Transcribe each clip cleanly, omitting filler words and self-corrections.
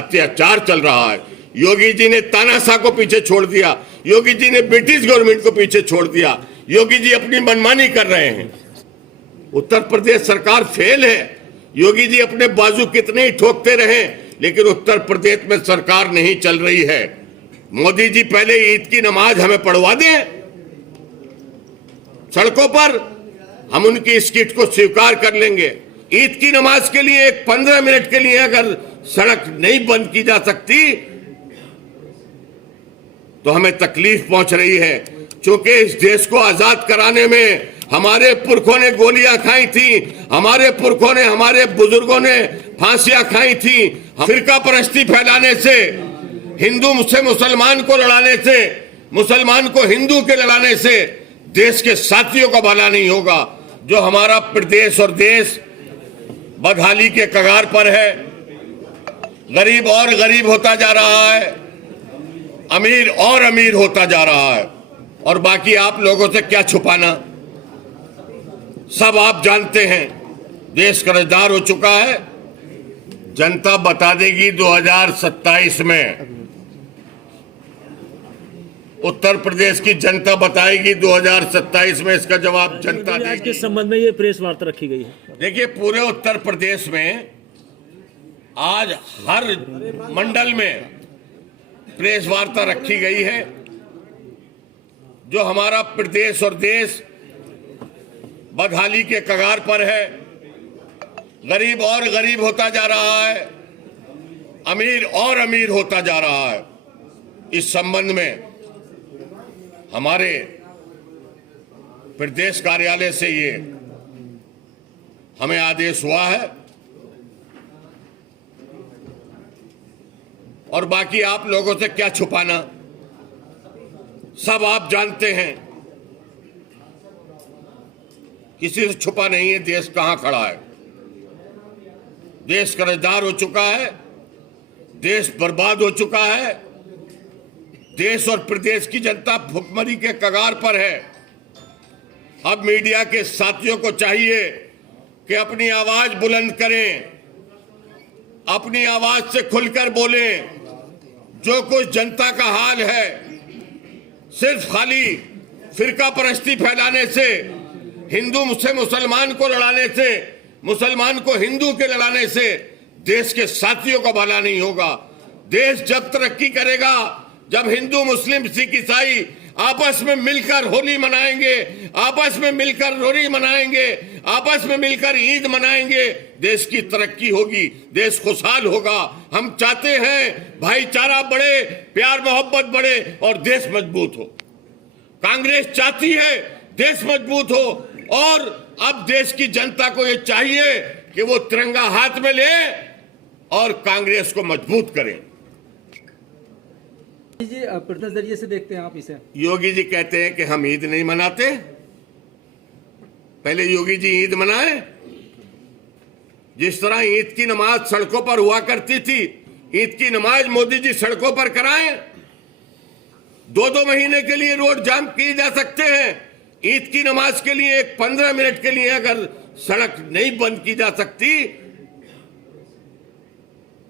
अत्याचार चल रहा है। योगी जी ने तानाशाह को पीछे छोड़ दिया, योगी जी ने ब्रिटिश गवर्नमेंट को पीछे छोड़ दिया, योगी जी अपनी मनमानी कर रहे हैं। उत्तर प्रदेश सरकार फेल है। योगी जी अपने बाजू कितने ही ठोकते रहे, लेकिन उत्तर प्रदेश में सरकार नहीं चल रही है। मोदी जी पहले ईद की नमाज हमें पढ़वा दें सड़कों पर, हम उनकी इस किट को स्वीकार कर लेंगे। ईद की नमाज के लिए एक 15 मिनट के लिए अगर सड़क नहीं बंद की जा सकती तो हमें तकलीफ पहुंच रही है, क्योंकि इस देश को आजाद कराने में हमारे पुरखों ने गोलियां खाई थी, हमारे पुरखों ने, हमारे बुजुर्गों ने फांसियां खाई थी। फिरका परस्ती फैलाने से, हिंदू से मुसलमान को लड़ाने से, मुसलमान को हिंदू के लड़ाने से देश के साथियों का भला नहीं होगा। जो हमारा प्रदेश और देश बदहाली के कगार पर है, गरीब और गरीब होता जा रहा है, अमीर और अमीर होता जा रहा है, और बाकी आप लोगों से क्या छुपाना, सब आप जानते हैं। देश कर्जदार हो चुका है, जनता बता देगी 2027 में। उत्तर प्रदेश की जनता बताएगी 2027 में, इसका जवाब जनता देगी। आज के संबंध में ये प्रेस वार्ता रखी गई है। देखिए, पूरे उत्तर प्रदेश में आज हर मंडल में प्रेस वार्ता रखी गई है। जो हमारा प्रदेश और देश बदहाली के कगार पर है, गरीब और गरीब होता जा रहा है, अमीर और अमीर होता जा रहा है। इस संबंध में हमारे प्रदेश कार्यालय से ये हमें आदेश हुआ है, और बाकी आप लोगों से क्या छुपाना, सब आप जानते हैं। किसी से छुपा नहीं है देश कहां खड़ा है। देश कर्जदार हो चुका है, देश बर्बाद हो चुका है, देश और प्रदेश की जनता भुखमरी के कगार पर है। अब मीडिया के साथियों को चाहिए कि अपनी आवाज बुलंद करें, अपनी आवाज से खुलकर बोलें। जो कुछ जनता का हाल है, सिर्फ खाली फिरका परस्ती फैलाने से, हिंदू से मुसलमान को लड़ाने से, मुसलमान को हिंदू के लड़ाने से देश के साथियों का भला नहीं होगा। देश जब तरक्की करेगा जब हिंदू, मुस्लिम, सिख, ईसाई आपस में मिलकर होली मनाएंगे, आपस में मिलकर लोहड़ी मनाएंगे, आपस में मिलकर ईद मनाएंगे, देश की तरक्की होगी, देश खुशहाल होगा। हम चाहते हैं भाईचारा बढ़े, प्यार मोहब्बत बढ़े और देश मजबूत हो। कांग्रेस चाहती है देश मजबूत हो, और अब देश की जनता को यह चाहिए कि वो तिरंगा हाथ में ले और कांग्रेस को मजबूत करें। जी, प्रदेश नजरिए से देखते हैं आप इसे। योगी जी कहते हैं कि हम ईद नहीं मनाते। पहले योगी जी ईद मनाए। जिस तरह ईद की नमाज सड़कों पर हुआ करती थी, ईद की नमाज मोदी जी सड़कों पर कराएं। 2-2 महीने के लिए रोड जाम किए जा सकते हैं। ईद की नमाज के लिए एक 15 मिनट के लिए अगर सड़क नहीं बंद की जा सकती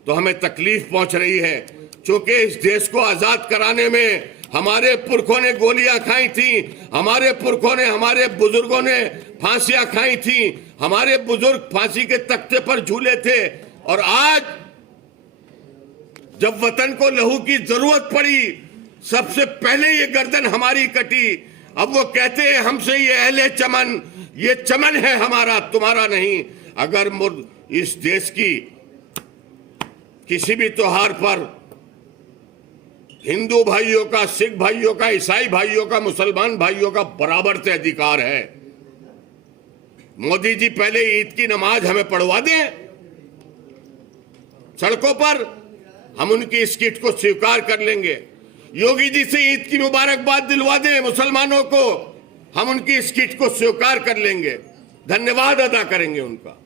तो हमें तकलीफ पहुंच रही है, क्योंकि इस देश को आजाद कराने में हमारे पुरखों ने गोलियां खाई थी, हमारे पुरखों ने, हमारे बुजुर्गों ने फांसियां खाई थी, हमारे बुजुर्ग फांसी के तख्ते पर झूले थे, और आज जब वतन को लहू की जरूरत पड़ी सबसे पहले ये गर्दन हमारी कटी। अब वो कहते हैं हमसे ये अहले चमन, ये चमन है हमारा, तुम्हारा नहीं। अगर इस देश की किसी भी त्योहार पर हिंदू भाइयों का, सिख भाइयों का, ईसाई भाइयों का, मुसलमान भाइयों का बराबर से अधिकार है। मोदी जी पहले ईद की नमाज हमें पढ़वा दें सड़कों पर, हम उनकी इस किट को स्वीकार कर लेंगे। योगी जी से ईद की मुबारकबाद दिलवा दें मुसलमानों को, हम उनकी इस किट को स्वीकार कर लेंगे, धन्यवाद अदा करेंगे उनका।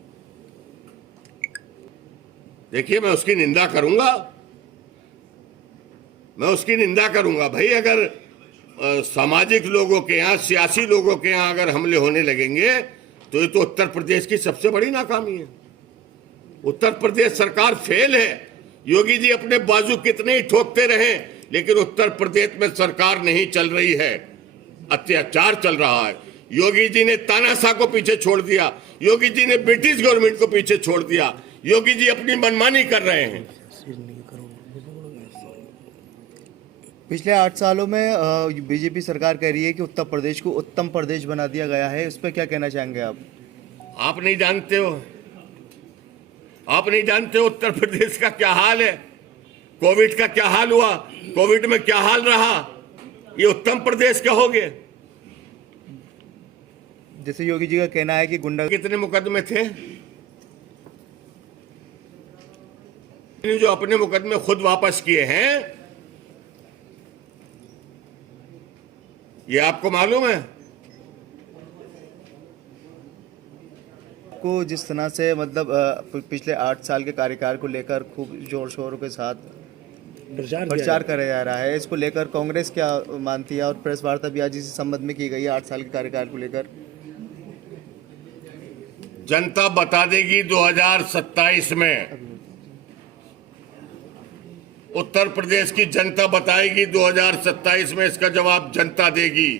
देखिए, मैं उसकी निंदा करूंगा, मैं उसकी निंदा करूंगा। भाई, अगर सामाजिक लोगों के यहाँ, सियासी लोगों के यहाँ अगर हमले होने लगेंगे तो ये तो उत्तर प्रदेश की सबसे बड़ी नाकामी है। उत्तर प्रदेश सरकार फेल है। योगी जी अपने बाजू कितने ही ठोकते रहे, लेकिन उत्तर प्रदेश में सरकार नहीं चल रही है, अत्याचार चल रहा है। योगी जी ने तानाशाह को पीछे छोड़ दिया, योगी जी ने ब्रिटिश गवर्नमेंट को पीछे छोड़ दिया, योगी जी अपनी मनमानी कर रहे हैं। पिछले 8 सालों में बीजेपी सरकार कह रही है कि उत्तर प्रदेश को उत्तम प्रदेश बना दिया गया है, इस पर क्या कहना चाहेंगे आप? आप नहीं जानते हो, आप नहीं जानते हो उत्तर प्रदेश का क्या हाल है, कोविड का क्या हाल हुआ, कोविड में क्या हाल रहा, ये उत्तम प्रदेश कहोगे? जैसे योगी जी का कहना है कि गुंडा कितने मुकदमे थे, जो अपने मुकदमे खुद वापस किए हैं, ये आपको मालूम है? को जिस तरह से मतलब पिछले 8 साल के कार्यकाल को लेकर खूब जोर शोरों के साथ प्रचार कराया जा रहा है, इसको लेकर कांग्रेस क्या मानती है? और प्रेस वार्ता भी आज इसी संबंध में की गई है 8 साल के कार्यकाल को लेकर। जनता बता देगी 2027 में, उत्तर प्रदेश की जनता बताएगी 2027 में, इसका जवाब जनता देगी।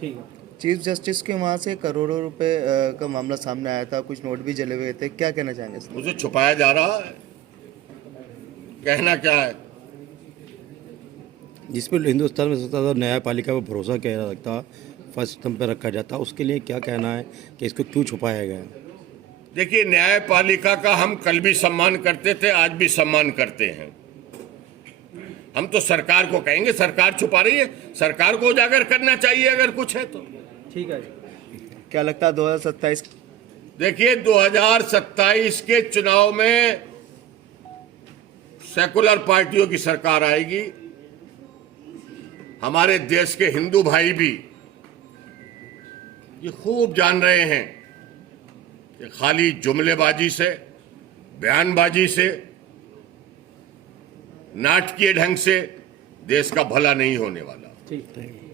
ठीक है। चीफ जस्टिस के वहाँ से करोड़ों रुपए का मामला सामने आया था, कुछ नोट भी जले हुए थे, क्या कहना चाहेंगे इसमें? उसे छुपाया जा रहा है, कहना क्या है? जिस पर हिंदुस्तान में सबसे ज़्यादा न्यायपालिका पर भरोसा किया जाता, फर्स्ट स्तंभ पर रखा जाता, उसके लिए क्या कहना है कि इसको क्यों छुपाया गया? देखिए, न्यायपालिका का हम कल भी सम्मान करते थे, आज भी सम्मान करते हैं। हम तो सरकार को कहेंगे, सरकार छुपा रही है, सरकार को उजागर करना चाहिए अगर कुछ है तो। ठीक है। क्या लगता है 2027? देखिए, 2027 के चुनाव में सेकुलर पार्टियों की सरकार आएगी। हमारे देश के हिंदू भाई भी ये खूब जान रहे हैं कि खाली जुमलेबाजी से, बयानबाजी से, नाटकीय ढंग से देश का भला नहीं होने वाला। ठीक है।